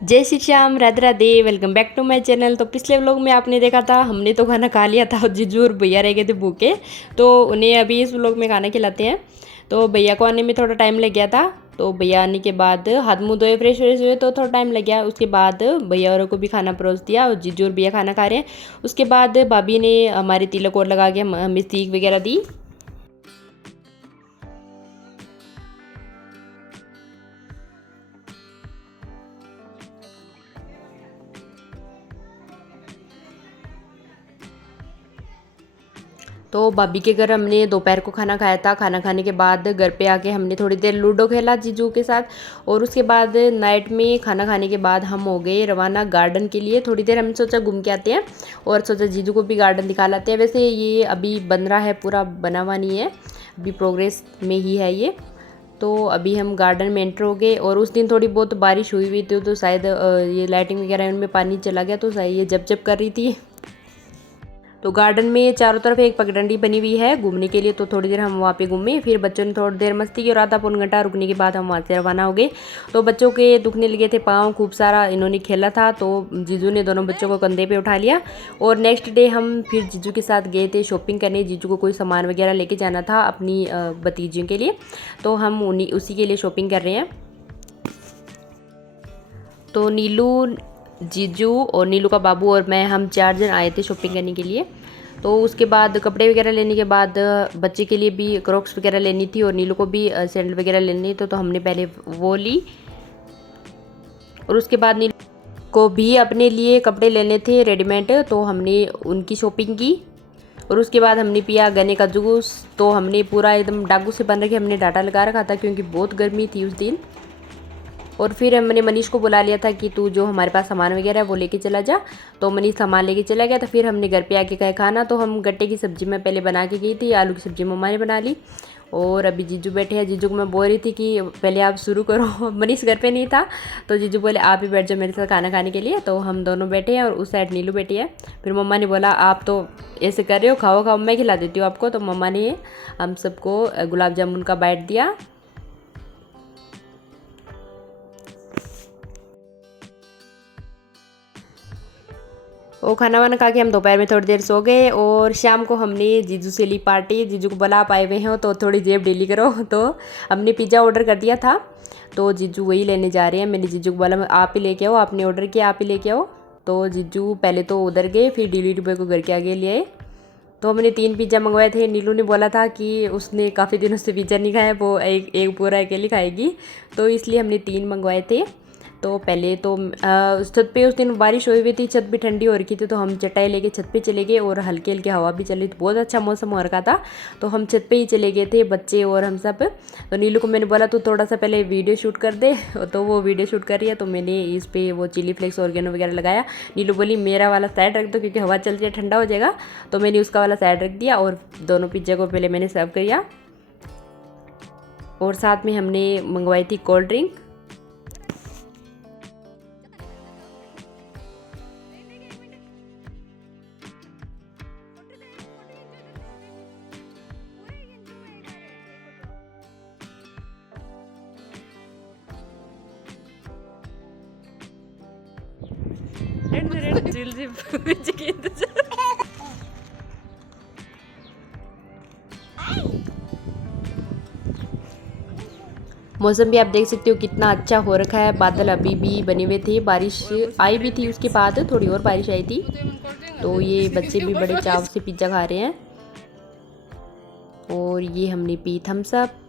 जय Shri Shyam, Radhe Radhe. Welcome back to my channel. तो पिछले व्लॉग में आपने देखा था, हमने तो खाना खा लिया था और जीजू और भैया रह गए थे भूखे, तो उन्हें अभी इस व्लॉग में खाना खिलाते हैं। तो भैया को आने में थोड़ा टाइम लग गया था। तो भैया आने के बाद हाथ मुंह धोए, फ्रेश व्रेश हुए, तो थोड़ा टाइम लग गया। उसके बाद भैया और को भी खाना परोस दिया और जीजू और भैया खाना खा रहे हैं। उसके बाद भाभी ने हमारे तिलक और लगा के हमें सीख वगैरह दी। तो भाभी के घर हमने दोपहर को खाना खाया था। खाना खाने के बाद घर पे आके हमने थोड़ी देर लूडो खेला जीजू के साथ। और उसके बाद नाइट में खाना खाने के बाद हम हो गए रवाना गार्डन के लिए। थोड़ी देर हमने सोचा घूम के आते हैं और सोचा जीजू को भी गार्डन दिखा लाते हैं। वैसे ये अभी बन रहा है, पूरा बना हुआ नहीं है, अभी प्रोग्रेस में ही है ये। तो अभी हम गार्डन में एंटर हो गए और उस दिन थोड़ी बहुत बारिश हुई हुई थी, तो शायद ये लाइटिंग वगैरह उनमें पानी चला गया, तो शायद ये जब जब कर रही थी। तो गार्डन में चारों तरफ एक पगडंडी बनी हुई है घूमने के लिए, तो थोड़ी देर हम वहाँ पे घूमे। फिर बच्चों ने थोड़ी देर मस्ती की और आधा पौन घंटा रुकने के बाद हम वहाँ से रवाना हो गए। तो बच्चों के दुखने लगे थे पाँव, खूब सारा इन्होंने खेला था, तो जीजू ने दोनों बच्चों को कंधे पे उठा लिया। और नेक्स्ट डे हम फिर जीजू के साथ गए थे शॉपिंग करने। जीजू को कोई सामान वगैरह लेके जाना था अपनी भतीजियों के लिए, तो हम उसी के लिए शॉपिंग कर रहे हैं। तो नीलू, जीजू और नीलू का बाबू और मैं, हम 4 जन आए थे शॉपिंग करने के लिए। तो उसके बाद कपड़े वगैरह लेने के बाद बच्चे के लिए भी क्रॉक्स वगैरह लेनी थी और नीलू को भी सैंडल वगैरह लेनी, तो हमने पहले वो ली। और उसके बाद नीलू को भी अपने लिए कपड़े लेने थे रेडीमेड, तो हमने उनकी शॉपिंग की। और उसके बाद हमने पिया गन्ने का जूस। तो हमने पूरा एकदम डाकू से बन रखे, हमने डाटा लगा रखा था क्योंकि बहुत गर्मी थी उस दिन। और फिर हमने मनीष को बुला लिया था कि तू जो हमारे पास सामान वगैरह है वो लेके चला जा। तो मनीष सामान लेके चला गया। तो फिर हमने घर पे आके कहा खाना, तो हम गट्टे की सब्ज़ी मैं पहले बना के गई थी, आलू की सब्ज़ी मम्मा ने बना ली। और अभी जीजू बैठे हैं। जीजू को मैं बोल रही थी कि पहले आप शुरू करो। मनीष घर पे नहीं था, तो जीजू बोले आप ही बैठ जाओ मेरे साथ खाना खाने के लिए। तो हम दोनों बैठे हैं और उस साइड नीलू बैठी है। फिर मम्मा ने बोला आप तो ऐसे कर रहे हो, खाओ खाओ मैं खिला देती हूँ आपको। तो मम्मा ने हम सबको गुलाब जामुन का बाइट दिया। वो खाना वाना खा के हम दोपहर में थोड़ी देर सो गए। और शाम को हमने जीजू से ली पार्टी। जीजू को बोला आप आए हुए हैं तो थोड़ी जेब ढीली करो। तो हमने पिज़्ज़ा ऑर्डर कर दिया था, तो जीजू वही लेने जा रहे हैं। मैंने जीजू को बोला आप ही लेके आओ, आपने ऑर्डर किया आप ही लेके आओ। तो जीजू पहले तो उधर गए, फिर डिलीवरी बॉय को घर के आगे ले आए। तो हमने 3 पिज़्ज़ा मंगवाए थे। नीलू ने बोला था कि उसने काफ़ी दिनों से पिज़्ज़ा नहीं खाया, वो एक एक पूरा अकेली खाएगी, तो इसलिए हमने 3 मंगवाए थे। तो पहले तो छत पे उस दिन बारिश हुई थी, छत भी ठंडी हो रखी थी, तो हम चटाई लेके छत पे चले गए और हल्की हल्की हवा भी चल रही थी, बहुत अच्छा मौसम हो रखा था। तो हम छत पे ही चले गए थे बच्चे और हम सब। तो नीलू को मैंने बोला तू थोड़ा सा पहले वीडियो शूट कर दे, तो वो वीडियो शूट कर रही है। तो मैंने इस पर वो चिली फ्लेक्स ऑर्गेनो वगैरह लगाया। नीलू बोली मेरा वाला साइड रख दो क्योंकि हवा चल रही है, ठंडा हो जाएगा। तो मैंने उसका वाला साइड रख दिया और दोनों पिज्ज़ा को पहले मैंने सर्व किया। और साथ में हमने मंगवाई थी कोल्ड ड्रिंक। मौसम भी आप देख सकते हो कितना अच्छा हो रखा है, बादल अभी भी बने हुए थे, बारिश आई भी थी, उसके बाद थोड़ी और बारिश आई थी। तो ये बच्चे भी बड़े चाव से पिज्ज़ा खा रहे हैं। और ये हमने पी थम्स अप।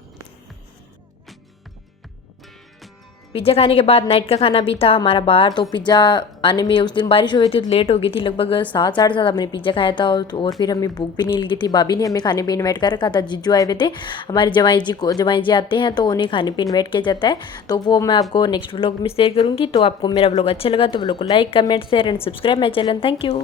पिज़्ज़ा खाने के बाद नाइट का खाना भी था हमारा बाहर। तो पिज़्ज़ा आने में उस दिन बारिश हो गई थी, तो लेट हो गई थी, लगभग 7 साढ़े 7 हमने पिज़्ज़ा खाया था। और फिर हमें भूख भी नहीं लगी थी। भाभी ने हमें खाने पे इनवाइट कर रखा था, जीजू आए हुए थे हमारे, जवाई जी आते हैं तो उन्हें खाने पे इन्वाइट किया जाता है। तो वो मैं आपको नेक्स्ट व्लॉग में शेयर करूँगी। तो आपको मेरा व्लॉग अच्छा लगा तो व्लॉग को like comment share and subscribe my channel. Thank you.